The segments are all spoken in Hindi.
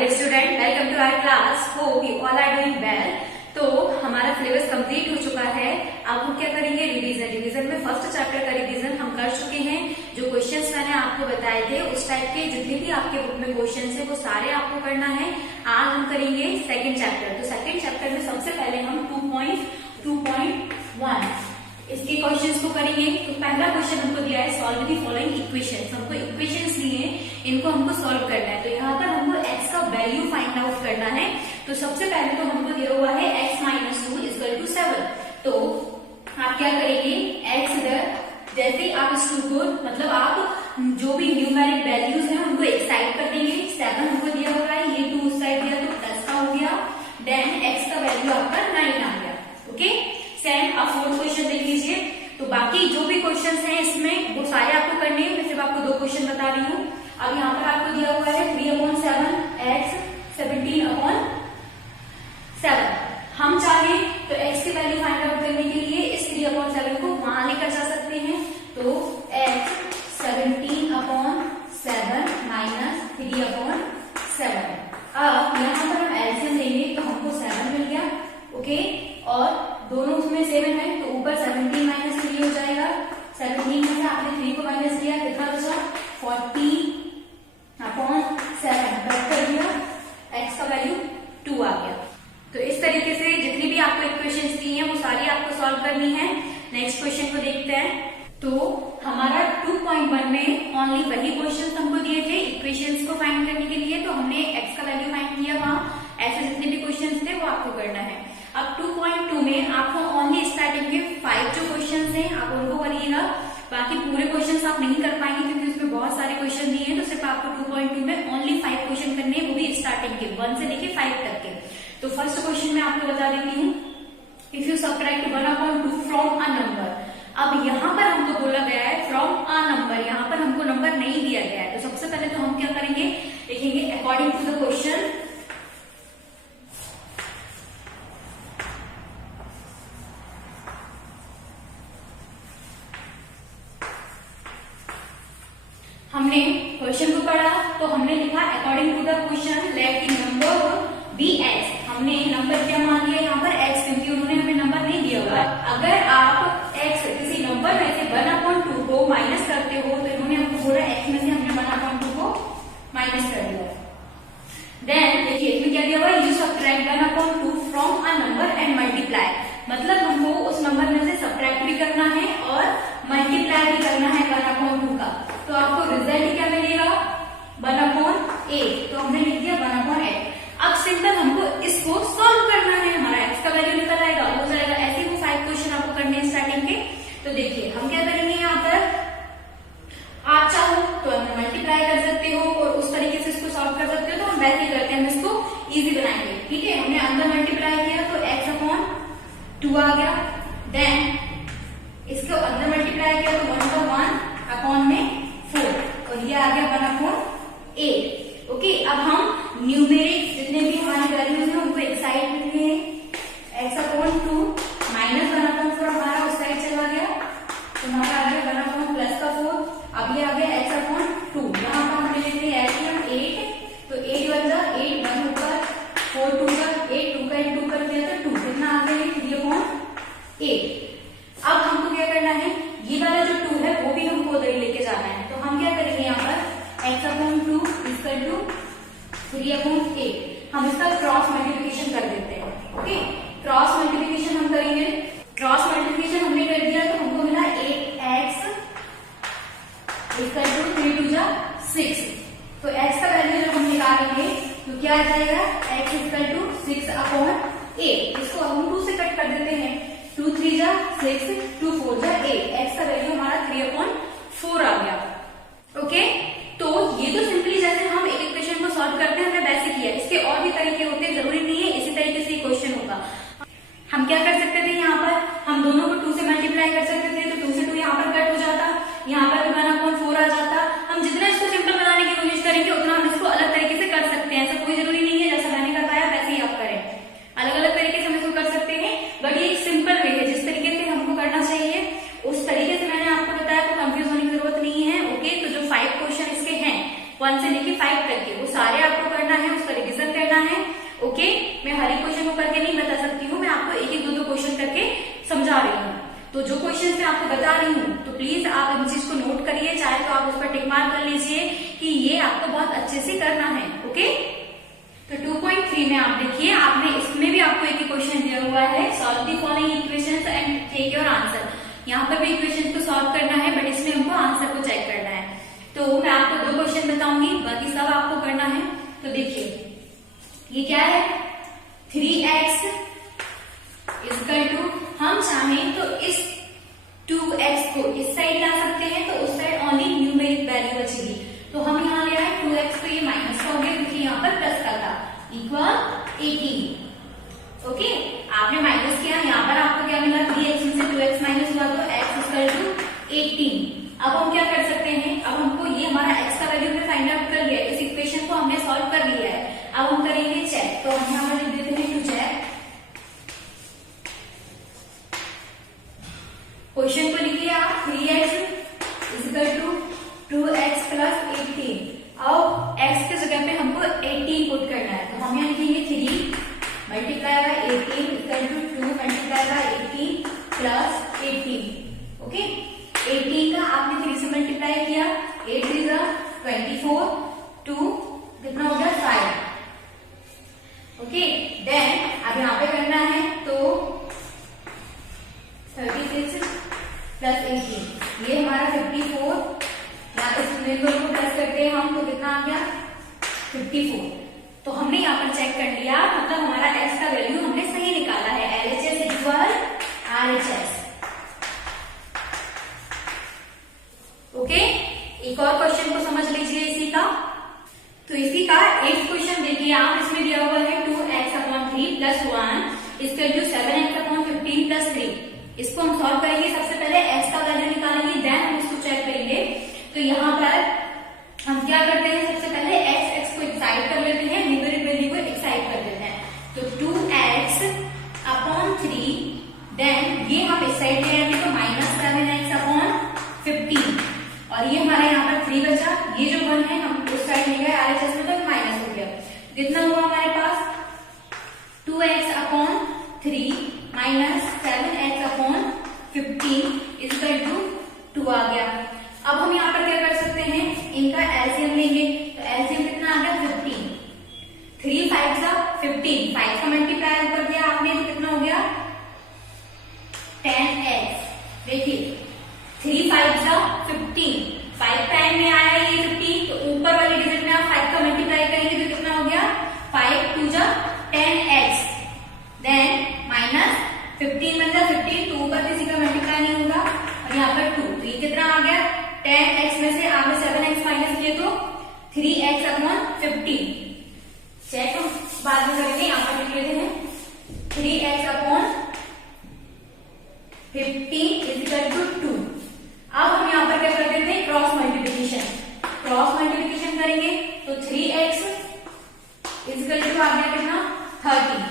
Dear student, welcome to our class. Hope you all are doing well. तो हमारा सिलेबस कंप्लीट हो चुका है। अब हम क्या करेंगे, रिवीजन में फर्स्ट चैप्टर का रिवीजन हम कर चुके हैं। जो क्वेश्चंस मैंने आपको बताए थे उस टाइप के जितने भी आपके बुक में क्वेश्चंस है वो सारे आपको करना है। आज हम करेंगे सेकंड चैप्टर। तो सेकंड चैप्टर में सबसे पहले हम 2.1 इसके क्वेश्चंस को करेंगे। तो पहला क्वेश्चन हमको दिया है, सॉल्व द फॉलोइंग इक्वेशंस। हमको इक्वेशंस दिए, इनको हमको सॉल्व करना है। तो यहाँ पर हमको x का वैल्यू फाइंड आउट करना है। तो सबसे पहले तो हमको दिया हुआ है x - 2 = 7। तो आप क्या करेंगे, x इधर जैसे ही आप इस 2 को मतलब आप जो भी न्यूमेरिक वैल्यूज हैं उनको एक साइड कर देंगे। 7 हमको दिया हुआ है, ये 2 उस साइड दिया तो प्लस का हो गया। देन x का वैल्यू आपका 9 आ गया। ओके, सेम आप फोर्थ क्वेश्चन देख लीजिए। तो बाकी जो भी क्वेश्चन हैं इसमें वो सारे आपको करने हैं। मैं सिर्फ आपको 2 क्वेश्चन बता रही हूँ। अब यहाँ पर आपको दिया हुआ है 3/7 x 17/7। हम चाहे तो x की वैल्यू फाइंड आउट करने के लिए इस 3/7 को वहां लेकर जा सकते हैं। तो x 17/7 - 3/7। अब यहाँ पर हम एलसीएम लेंगे तो हमको 7 मिल गया। ओके, और दोनों उसमें 7 है तो ऊपर 17 - 3 हो जाएगा। 17 में से आपने 3 को माइनस किया, कितना बचा 40/7 कर दिया। x का वैल्यू 2 आ गया। तो इस तरीके से जितनी भी आपको इक्वेशंस दी हैं वो सारी आपको सॉल्व करनी है। नेक्स्ट क्वेश्चन को देखते हैं। तो हमारा 2.1 में ओनली वही क्वेश्चन हमको दिए थे इक्वेशंस को फाइंड करने के लिए। तो हमने x का वैल्यू फाइंड किया, वहां ऐसे जितने भी क्वेश्चन थे वो आपको करना है। अब 2.2 में आपको ओनली स्टार्टिंग के 5 जो क्वेश्चन हैं आप उनको करिएगा। बाकी पूरे क्वेश्चन आप नहीं कर पाएंगे क्योंकि उसमें बहुत सारे क्वेश्चन दिए हैं। तो सिर्फ आपको 2.2 में ओनली 5 क्वेश्चन करने हैं, वो भी स्टार्टिंग के 1 से लेके 5 तक के। तो फर्स्ट क्वेश्चन में आपको बता देती हूँ, if you subtract 1/2 from a number. अब यहाँ पर हमको बोला गया है फ्रॉम अ नंबर, यहाँ पर हमको नंबर नहीं दिया गया है। तो सबसे पहले तो हम क्या करेंगे, लिखेंगे अकॉर्डिंग टू द क्वेश्चन। हमने क्वेश्चन को पढ़ा तो हमने लिखा according to the question let the number be x। हमने नंबर क्या मान लिया यहाँ पर x, क्योंकि उन्होंने हमें नंबर नहीं दिया हुआ है। अगर आप x किसी नंबर में से 1/2 को माइनस करते हो तो इन्होंने हमको बोला x में से हमने 1/2 को माइनस कर दिया। देन देखिए इसमें क्या दिया हुआ है, you subtract 1/2 from a number and multiply. मतलब हमको उस नंबर में से सबट्रैक्ट भी करना है और मल्टीप्लाई भी करना है 1/2 का। तो आपको रिजल्ट क्या मिलेगा 1/8। तो हमने लिख दिया 1/8। अब सिंपल हमको इसको सॉल्व करना है, हमारा x का वैल्यू निकल आएगा, हो जाएगा। ऐसे वो 5 क्वेश्चन आपको करने हैं स्टार्टिंग के। तो देखिए हम क्या करेंगे, यहाँ पर आप चाहो तो अंदर मल्टीप्लाई कर सकते हो और उस तरीके से इसको सॉल्व कर सकते हो। तो हम वैसे ही करते हैं, हम इसको इजी बनाएंगे। ठीक है, हमने अंदर मल्टीप्लाई किया तो x/2 आ गया। देन इसको अंदर मल्टीप्लाई किया तो 1/1/4 और ये आ गया 1/8। ओके, अब हम न्यूमेरिक जितने भी हमारी वैल्यूज हैं उनको एक साइड में लिए, x/2 - 1/4 हमारा उस साइड चला गया तो हमारा आ गया 1/4 प्लस का 4। अब ये आ गया x/2। यहाँ पर हमने लेते हैं एलसीएम 8, तो 8 बन जा 8 1 ऊपर 4 2 का 8 2 का 2 कर दिया तो 2 कितना आ गया 3/8। अब हमको क्या करना है, ये वाला जो 2 है वो भी हमको उधर ही लेके जाना है। तो हम क्या करेंगे, यहाँ पर x/2 = 3/8। हम इसका क्रॉस मल्टीप्लिकेशन कर देते हैं। ओके, क्रॉस मल्टीप्लिकेशन हम करेंगे। क्रॉस मल्टीप्लिकेशन हमने कर दिया तो हमको मिला 8x = 3 2 जा 6। तो x का वैल्यू जब हम निकालेंगे तो क्या आ जाएगा, x = 6/8। इसको हम 2 से कट कर देते हैं। 2 3 जा 6, 2 4 जा 8। x का वैल्यू हमारा 3/4 आ गया। ओके, तो ये तो सिंपली जैसे हम एक इक्वेशन को सॉल्व करते हैं हमने वैसे किया। इसके और भी तरीके होते हैं, जरूरी नहीं है इसी तरीके से क्वेश्चन होगा। हम क्या कर सकते थे, यहाँ पर हम दोनों को 2 से मल्टीप्लाई कर सकते थे। तो 2 से 2 यहाँ पर कट हो जाता, यहाँ पर भी 1/4 आ जाता। हम जितना इसको सिंपल बनाने की कोशिश करेंगे उतना हम इसको अलग तरीके से कर सकते हैं। ऐसा कोई जरूरी नहीं है जैसा मैंने बताया वैसे ही आप करें। अलग अलग तरीके से हम इसको कर सकते हैं, बट ये एक सिंपल वे है जिस तरीके से हमको करना चाहिए उस तरीके से मैंने आपको बताया। तो कंफ्यूज होने की जरूरत नहीं है। ओके, तो जो 5 क्वेश्चन इसके हैं 1 से लेके 5 तक के वो सारे आपको करना है, उसका रिवीजन ओके, मैं हर एक क्वेश्चन को करके नहीं बता सकती हूँ, मैं आपको एक एक दो क्वेश्चन करके समझा रही हूँ। तो जो क्वेश्चन मैं आपको बता रही हूँ तो प्लीज आप इन चीज को नोट करिए, चाहे तो आप उस पर टिक मार्क कर लीजिए कि ये आपको बहुत अच्छे से करना है। ओके, तो 2.3 में आप देखिए, आपने इसमें भी आपको एक क्वेश्चन दिया हुआ है, solve the following equations and take your answer. यहाँ पर भी इक्वेशन को सॉल्व करना है, बट इसमें हमको आंसर को चेक करना है। तो मैं आपको 2 क्वेश्चन बताऊंगी, बाकी सब आपको करना है। तो देखिए ये क्या है, 3x इक्वल टू, हम चाहें तो इस 2x को इस साइड ला सकते हैं, तो उस साइड ओनली न्यूमेरिक वैल्यू बचेगी। तो हम यहाँ ले आए 2x, तो ये माइनस का हो गया क्योंकि यहाँ पर प्लस का था, इक्वल 18। ओके, आपने माइनस किया, यहाँ पर आपको क्या मिला, 3x में से 2x माइनस हुआ तो x इक्वल टू 18। अब हम क्या कर सकते हैं, अब हमको ये हमारा x का वैल्यू हमने फाइंड आउट कर लिया, इस इक्वेशन को हमने सॉल्व कर लिया है। अब हम करेंगे चेक, तो हम यहाँ पर लिख देते हैं टू चेक। क्वेश्चन को लिखिए आप, 3x equal to 2x plus 18। अब x के जगह पे हमको 18 पुट करना है, तो हम यहाँ लिखेंगे 3 multiply by 18 equal to 2 multiply by 18 plus 18। Okay, 18 का आपने 3 से मल्टीप्लाई किया, 8 3 जा 24, 2 कितना हो गया 5। ओके, देन अब यहाँ पे करना है तो 36 प्लस 18, ये हमारा 54, या इस नंबर को प्लस करते हैं हम तो कितना आ गया 54। तो हमने यहाँ पर चेक कर लिया, मतलब हमारा x का वैल्यू हमने सही निकाला है, LHS इक्वल RHS। ओके, एक और क्वेश्चन को समझ लीजिए इसी का। तो इसी का 8th क्वेश्चन देखिए आप, इसमें दिया हुआ है 2x/3 plus 1 is equal to 7x/15 plus 3। इसको हम सॉल्व करेंगे, सबसे पहले x का वैल्यू निकालेंगे, देन हम इसको चेक करेंगे। तो यहाँ पर हम क्या करते हैं, सबसे पहले x को एक्साइड कर लेते हैं, न्यूमेरिक वैल्यू को एक्साइड कर देते हैं। तो 2x/3, देन ये हम इस साइड ले आएंगे तो -7x/15, और ये हमारा यहाँ पर 3 बचा, ये जो 1 है हम उस साइड ले गए RHS में, तो माइनस हो गया। कितना हुआ हमारे पास, 2x/3 minus 7x/15 equal to 2 आ गया। अब हम यहाँ पर क्या कर सकते हैं, इनका एलसीएम लेंगे, तो एलसीएम कितना आ गया 15, 3 5 जा 15, 5 का मल्टीप्लाई कर दिया आपने तो कितना हो गया 10x। देखिए 3 5 जा 15, 5 टाइम में आया ये 15, तो ऊपर वाले डिजिट में आप 5 का मल्टीप्लाई करेंगे तो कितना हो गया 5 2 जा 10x, देन माइनस 15 बन जा 15, तो ऊपर किसी का मल्टीप्लाई नहीं होगा, और यहाँ पर 2, तो ये कितना आ गया 10x में से आपने 7x माइनस किए तो 3x/15। चेक हम बाद में करेंगे, यहाँ पर लिख लेते हैं 3x/15 इक्वल टू 2। अब हम यहाँ पर क्या कर देते हैं, क्रॉस मल्टीप्लिकेशन। क्रॉस मल्टीप्लिकेशन करेंगे तो 3x इक्वल टू आ गया कितना 30।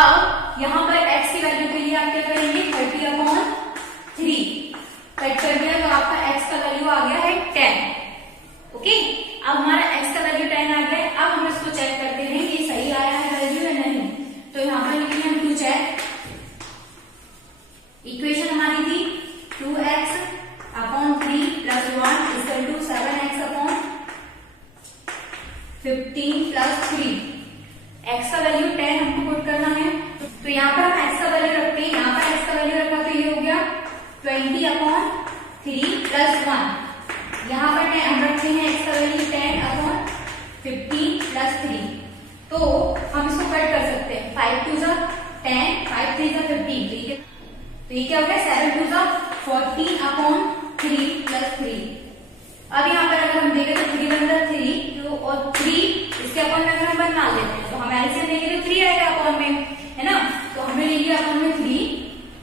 अब यहाँ पर x की वैल्यू के लिए आप क्या करेंगे, 30/3 कट कर दिया, तो आपका x का वैल्यू आ गया है 10। ओके, अब हमारा x का वैल्यू 10 आ गया। अब हम इसको चेक करते हैं कि सही आया है वैल्यू या नहीं। तो यहाँ पर लिखेंगे हम टू चेक, इक्वेशन हमारी थी 2x/3 plus 1 equal to 7x/15 plus 3। x का वैल्यू 10 हमको पुट करना है, तो यहाँ पर हम x का वैल्यू रखते हैं, यहाँ पर x का वैल्यू रखा तो ये हो गया 20/3 प्लस 1। यहाँ पर हम रखते हैं x का वैल्यू 10/15 प्लस 3, तो हम इसको कट कर सकते हैं, 5 2 जा 10, 5 3 जा 15, तो ये क्या हो गया 7 2 जा 40/3 प्लस 3। अब यहाँ पर अगर हम देखें तो 3 बन जाए 3, तो और 3 इसके अपॉन में अगर हम बना लेते हैं तो हम एलसीएम लेंगे तो 3 आएगा अपॉन में, है ना। तो हमने ले लिया अपॉन में 3,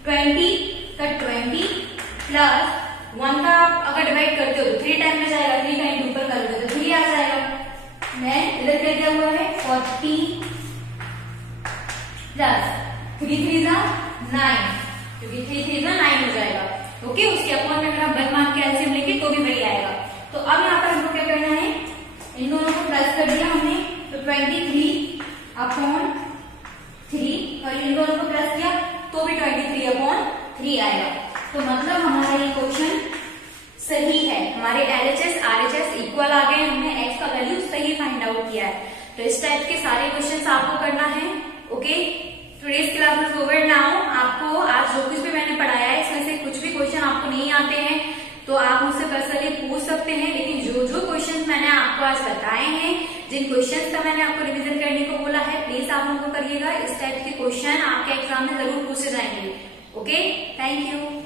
20 का 20 प्लस 1 का अगर डिवाइड करते हो तो 3 टाइम में जाएगा, 3 टाइम ऊपर कर दो तो 3 आ जाएगा। मैं इधर क्या दिया हुआ है 40 प्लस 3 3 जा 9, क्योंकि 3 3 जा 9 हो जाएगा। ओके, उसके अपॉन में अगर हम 1 मान के एलसीएम लेंगे तो भी वही आएगा। तो अब यहाँ पर हमको क्या करना है, इन दोनों को प्लस कर दिया हमने, तो 23 ही आएगा। तो मतलब हमारा ये क्वेश्चन सही है, हमारे LHS RHS इक्वल आ गए, हमने x का वैल्यू सही फाइंड आउट किया है। तो इस टाइप के सारे क्वेश्चंस आपको करना है। Okay, today's class is over now. आपको आज जो कुछ भी मैंने पढ़ाया है इसमें से कुछ भी क्वेश्चन आपको नहीं आते हैं तो आप मुझसे पर्सनली पूछ सकते हैं, लेकिन जो जो क्वेश्चंस मैंने आपको आज बताए हैं, जिन क्वेश्चंस का मैंने आपको रिवीजन करने को बोला है, प्लीज आप उनको करिएगा। इस टाइप के क्वेश्चन आपके एग्जाम में जरूर पूछे जाएंगे। Okay, thank you.